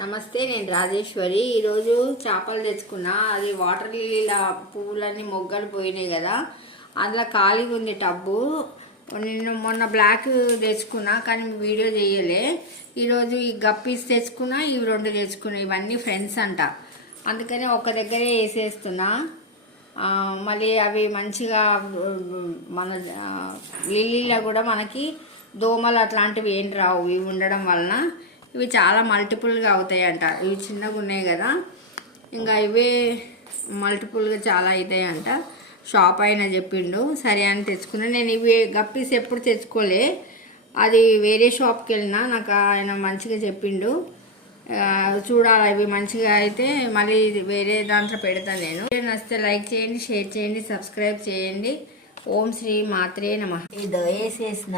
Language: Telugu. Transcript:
నమస్తే నేను రాజేశ్వరి. ఈరోజు చేపలు తెచ్చుకున్నా. అది వాటర్ లిల్లీల పువ్వులన్నీ మొగ్గలు పోయినాయి కదా. అందులో ఖాళీగా ఉంది టబ్బు. నేను మొన్న బ్లాక్ తెచ్చుకున్నా కానీ వీడియో చేయలే. ఈరోజు ఈ గప్పీస్ తెచ్చుకున్నా ఇవి రెండు తెచ్చుకున్నా. ఇవన్నీ ఫ్రెండ్స్ అంట. అందుకని ఒక దగ్గరే వేసేస్తున్నా. మళ్ళీ అవి మంచిగా మన లిల్లీలో కూడా మనకి దోమలు అట్లాంటివి ఏం రావు. ఇవి ఉండడం వలన ఇవి చాలా మల్టిపుల్గా అవుతాయంట. ఇవి చిన్నగా ఉన్నాయి కదా. ఇంకా ఇవే మల్టిపుల్గా చాలా అవుతాయంట. షాప్ అయినా చెప్పిండు. సరే అని తెచ్చుకున్నా. నేను ఇవి గప్పీస్ ఎప్పుడు తెచ్చుకోలే. అది వేరే షాప్కి వెళ్ళినా నాకు ఆయన మంచిగా చెప్పిండు. చూడాలి ఇవి మంచిగా అయితే మళ్ళీ వేరే దాంట్లో పెడతాను నేను. నచ్చితే లైక్ చేయండి షేర్ చేయండి సబ్స్క్రైబ్ చేయండి. ఓం శ్రీ మాత్రే నమ. ఇది వేసేసిన.